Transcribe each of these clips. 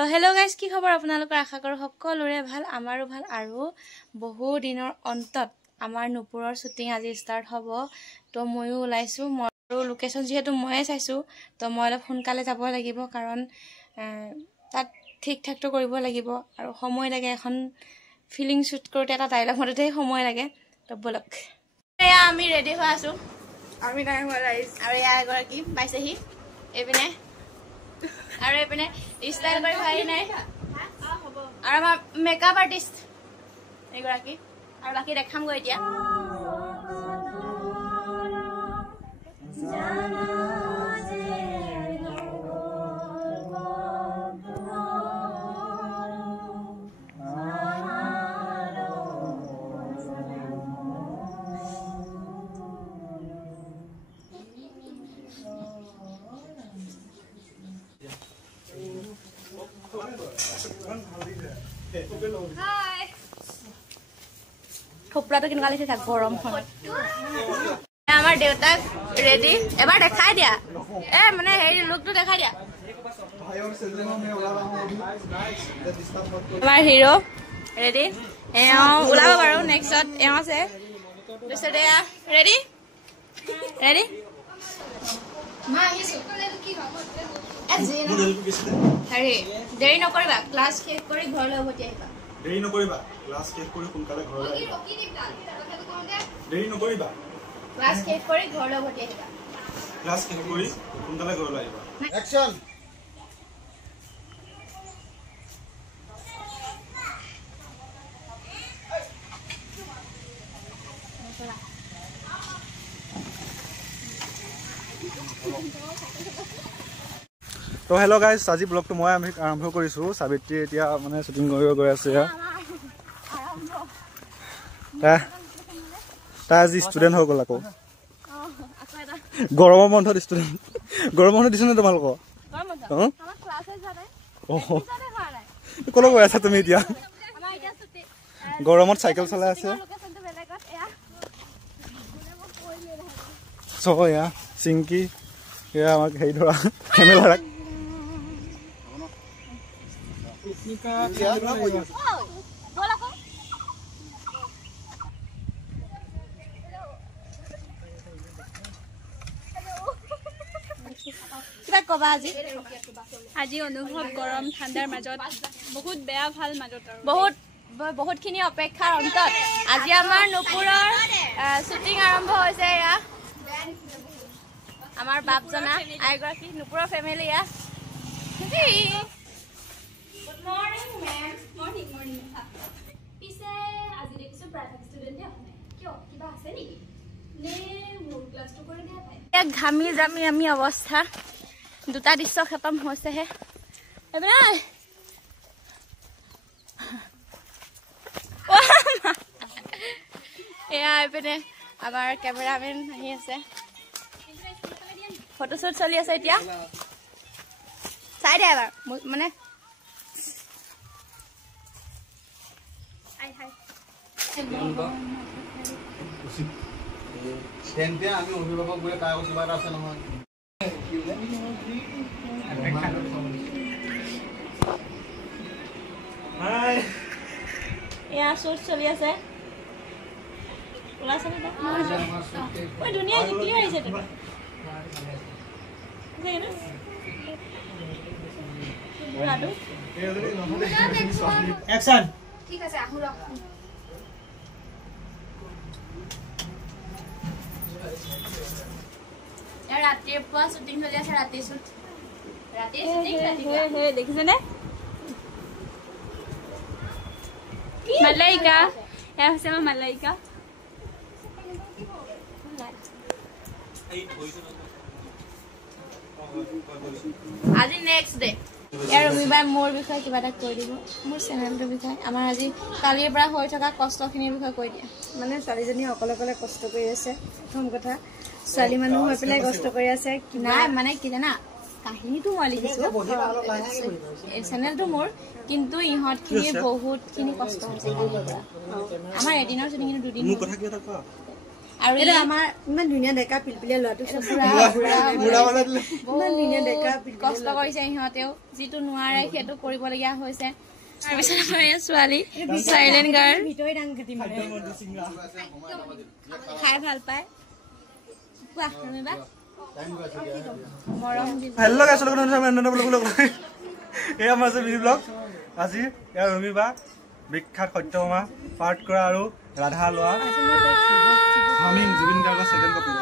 তো hello' guys, কি খবৰ আপোনালোকৰ? আশা কৰোঁ সকলোৰে ভাল, আমাৰো ভাল। আৰু বহু দিনৰ অন্তত আমাৰ নুপুৰৰ শ্বুটিং আজি ষ্টাৰ্ট হ'ব। তো ময়ো ওলাইছোঁ, মোৰ লোকেশ্যন যিহেতু ময়ে চাইছোঁ, তো মই অলপ সোনকালে যাব লাগিব, কাৰণ তাত ঠিক ঠাকটো কৰিব লাগিব আৰু সময় লাগে। এখন ফিলিং শ্বুট কৰোঁতে এটা ডাইলগ মতেই সময় লাগে। তো বলক, এয়া আমি ৰেডি হৈ আছোঁ। আমি নাই হোৱা ৰাইজ, আৰু এয়া এগৰাকী পাইছেহি এইপিনে, আৰু এইপিনে ষ্টাইল কৰি ভাৰি নাই, আৰু আমাৰ মেকআপ আৰ্টিষ্ট এগৰাকী, আৰু বাকী দেখামগৈ এতিয়া। থোপৰাটো কেনেকুৱা লাগিছে তাক গৰমখন। আমাৰ দেউতাক ৰেডি, এবাৰ দেখাই দিয়া, মানে হেৰি লুকটো দেখাই দিয়া। আমাৰ হিৰো ৰেডি, এওঁ ওলাব বাৰু, নেক্সটত এওঁ আছে। তাৰপিছত এয়া ৰেডি ৰেডি হেৰি, দেৰি নকৰিবা, ক্লাছ শেষ কৰি ঘৰলৈ উভতি আহিবা। দেৰি নকৰিবা, ক্লাছ শেষ কৰি সোনকালে ঘৰলৈ আহিবা। দেৰি নকৰিবা, ক্লাছ শেষ কৰি ঘৰলৈ উভতি আহিবা। ক্লাছ শেষ কৰি সোনকালে ঘৰলৈ আহিবা। একচন। তো হেল্ল' গাইজ, আজি ব্লগটো মই আৰম্ভ কৰিছোঁ। সাবিত্ৰী এতিয়া মানে শ্বুটিং কৰিব গৈ আছে। তাই আজি ষ্টুডেণ্ট হৈ গ'ল আকৌ। গৰমৰ বন্ধত ষ্টুডেণ্ট, গৰমৰ বন্ধ দিছে নে তোমালোকক? ক'লৈ গৈ আছা তুমি এতিয়া? গৰমত চাইকেল চলাই আছে। চ এয়া চিংকি, এয়া আমাক হেৰি ধৰা কেমেৰা কিবা কবা আজি? আজি অনুভৱ গৰম ঠাণ্ডাৰ মাজত, বহুত বেয়া ভাল মাজত, আৰু বহুতখিনি অপেক্ষাৰ অন্তত আজি আমাৰ নুপুৰৰ শ্বুটিং আৰম্ভ হৈছে। এয়া আমাৰ বাপ জনা আইগৰাকী, নুপুৰৰ ফেমিলি। এয়া good morning ma'am. Morning morning. পিছে আজি দেখিছোঁ প্ৰাইভেট ষ্টুডেণ্টে অহা নাই, কিয়? কিবা আছে নেকি? নে মোৰ ক্লাছটো কৰি দিয়া পায়? এক ঘামি জামি আমি অৱস্থা, দুটা দৃশ্য খতম হৈছেহে। এয়া এইপিনে আমাৰ কেমেৰামেন আহি আছে, ফটোশ্বুট চলি আছে এতিয়া। চাই দে এবাৰ, মানে আমি অভিভাৱক বোলে তাৰ কিবা এটা আছে নহয়। এয়া শ্বুট চলি আছে। ওলাইছে ধুনীয়া শিকি আহিছে তুমি। ঠিক আছে, আহোঁ ৰখ। ৰাতিপুৱা শ্বুটিং চলি আছে, ৰাতি শ্বুট, দেখিছেনে? মালাইকা, এয়া হৈছে আমাৰ মালাইকা। আজি নেক্সট ডে। ইয়াৰ ৰবিবাৰ মোৰ বিষয়ে কিবা এটা কৈ দিব, মোৰ চেনেলটোৰ বিষয়ে, আমাৰ আজি কালিৰ পৰা হৈ থকা কষ্টখিনিৰ বিষয়ে কৈ দিয়া। মানে ছোৱালীজনী অকলে অকলে কষ্ট কৰি আছে। প্ৰথম কথা, ছোৱালী মানুহ হৈ পেলাই কষ্ট কৰি আছে। নাই মানে কি জানা, কাহিনীটো মই লিখিছোঁ, চেনেলটো মোৰ, কিন্তু ইহঁতখিনিৰ বহুতখিনি কষ্ট হৈছে। আমাৰ এদিনৰ শ্বুটিং কিন্তু দুদিন। আৰু এইটো আমাৰ ইমান ধুনীয়া ডেকা পিলপিলিয়া ল'ৰাটো ইমান ধুনীয়া ডেকা কষ্ট কৰিছে সিহঁতেও যিটো নোৱাৰে সেইটো কৰিবলগীয়া হৈছে তাৰপিছত আমাৰ এই ছোৱালী চাইলেণ্ট গাৰ্ল ভিতৰি ডাং খেতি মানে খাই ভাল পায় কোৱা তুমি বা মৰম হেল্ল' গাইছ এই আমাৰ যে মিনি ব্লগ আজি ইয়াৰ ৰমিবা বিখ্যাত সত্যভামা পাৰ্ট কৰা আৰু ৰাধা লোৱা হামিং জুবিন গাৰ্গৰ ছেকেণ্ড কপি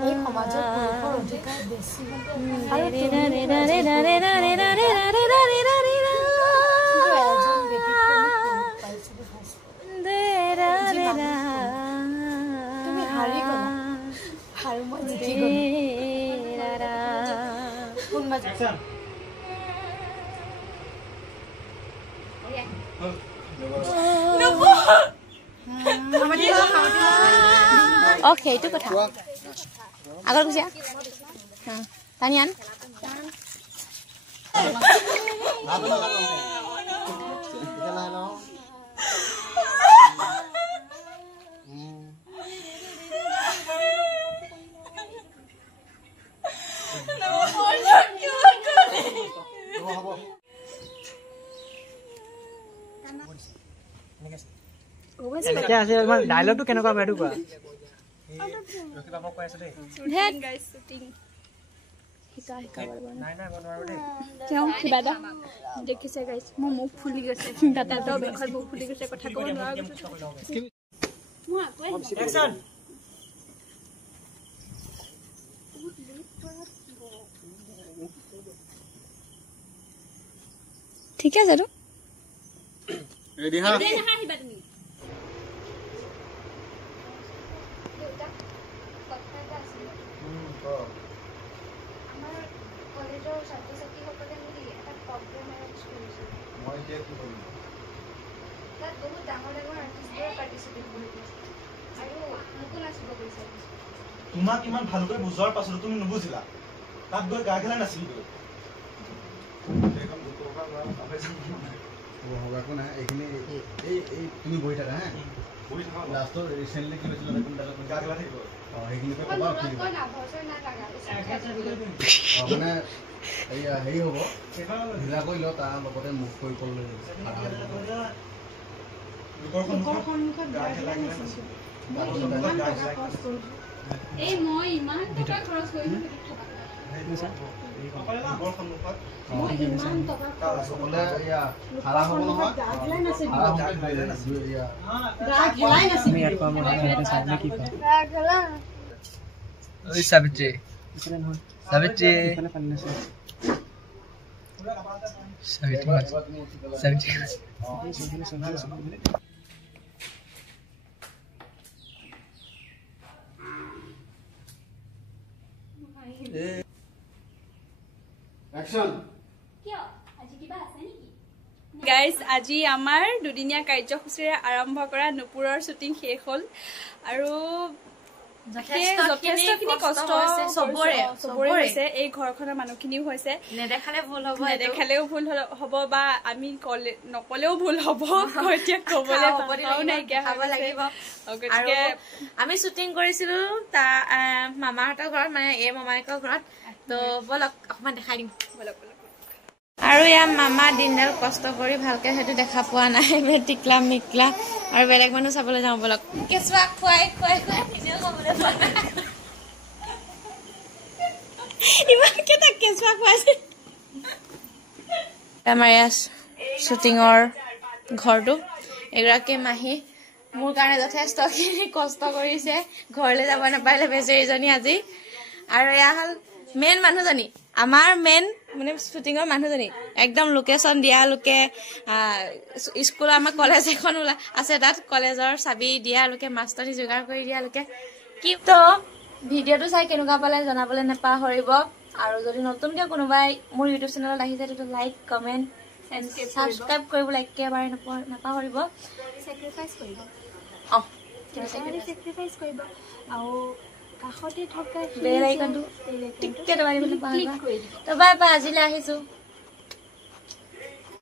এই সমাজত পুৰুষৰ অধিকাৰ বেছি তুমি হাৰি গলা আৰু মই জিকি গলো অ'কে এইটো কথা আগত গুচি টানি আন ডাইলগটো কেনেকুৱা বাইদেউ কোৱা দেখিছে গাইছ মোৰ মুখ ফুলি গৈছে দাদাটো বেখন মুখ ফুলি গৈছে কথা ক'ব নোৱাৰা ঠিকে আছে তো ৰেডি হা তোমাক ইমান ভালকৈ বুজোৱাৰ পাছতো তুমি নুবুজিলা তাত গৈ গা খেলা নাছিল তুমি বহি থাকা হা লাষ্টৰ ৰিচেণ্টলি কি হৈছিল গা খেলা থাকিব সেইখিনিকে ক'বা মানে এয়া হেৰি হ'ব ঢিলা কৰি লওঁ তাৰ লগতে মুখ কৰি ক'বলৈ এই মই ইমান টকা খৰচ কৰিলো সাবিত্ৰী সাবিত্ৰী সাবিত্ৰী গাইজ আজি আমাৰ দুদিনীয়া কাৰ্যসূচীৰে আৰম্ভ কৰা নুপুৰৰ শ্বুটিং শেষ হ'ল আৰু যথেষ্টখিনি কষ্ট চবৰে হৈছে এই ঘৰখনৰ মানুহখিনিও হৈছে নেদেখালেও ভুল হ'ব বা আমি নকলেও ভুল হ'ব এতিয়া ক'বলৈ ভাষাও নাইকিয়া হ'ব লাগিব আৰু আমি শ্বুটিং কৰিছিলো মামাহঁতৰ ঘৰত মানে এই মামায়েকৰ ঘৰত তো বলক অকমান দেখাই দিম আৰু ইয়াৰ মামা দিনডাল কষ্ট কৰি ভালকে সেইটো দেখা পোৱা নাই টিকলা মিকলা আৰু বেলেগ মানুহ চাবলৈ যাওঁ বলক কেঁচুৱা খুৱাই খুৱাই খুৱাই নিজেও খাবলৈ পোৱা নাই ইমানকে তাক কেঁচুৱা খুৱাইছে আমাৰ ইয়াৰ শ্বুটিঙৰ ঘৰটো এগৰাকী মাহী মোৰ কাৰণে যথেষ্টখিনি কষ্ট কৰিছে ঘৰলৈ যাব নাপাৰিলে বেচেৰীজনী আজি আৰু এয়া হ'ল মেইন মানুহজনী আমাৰ মেইন মানে শ্বুটিঙৰ মানুহজনী একদম লোকেশ্যন দিয়া লোকে স্কুলৰ আমাৰ কলেজ এখন আছে তাত কলেজৰ চাবি দিয়া লোকে মাষ্টৰী যোগাৰ কৰি দিয়া লোকে কি তো ভিডিঅ'টো চাই কেনেকুৱা পালে জনাবলৈ নাপাহৰিব আৰু যদি নতুনকৈ কোনোবাই মোৰ ইউটিউব চেনেলত আহিছে তেতিয়া লাইক কমেণ্ট ছাবস্ক্ৰাইব কৰিবলৈ একেবাৰে নাপাহৰিব চেক্ৰিফাইচ কৰিব অঁ চেক্ৰিফাইচ কৰিব আৰু কাষতে থকা বেল আইকনটো টিককে দবাই দিবলৈ নাপাহৰিবা তো বাই বাই আজিলৈ আহিছোঁ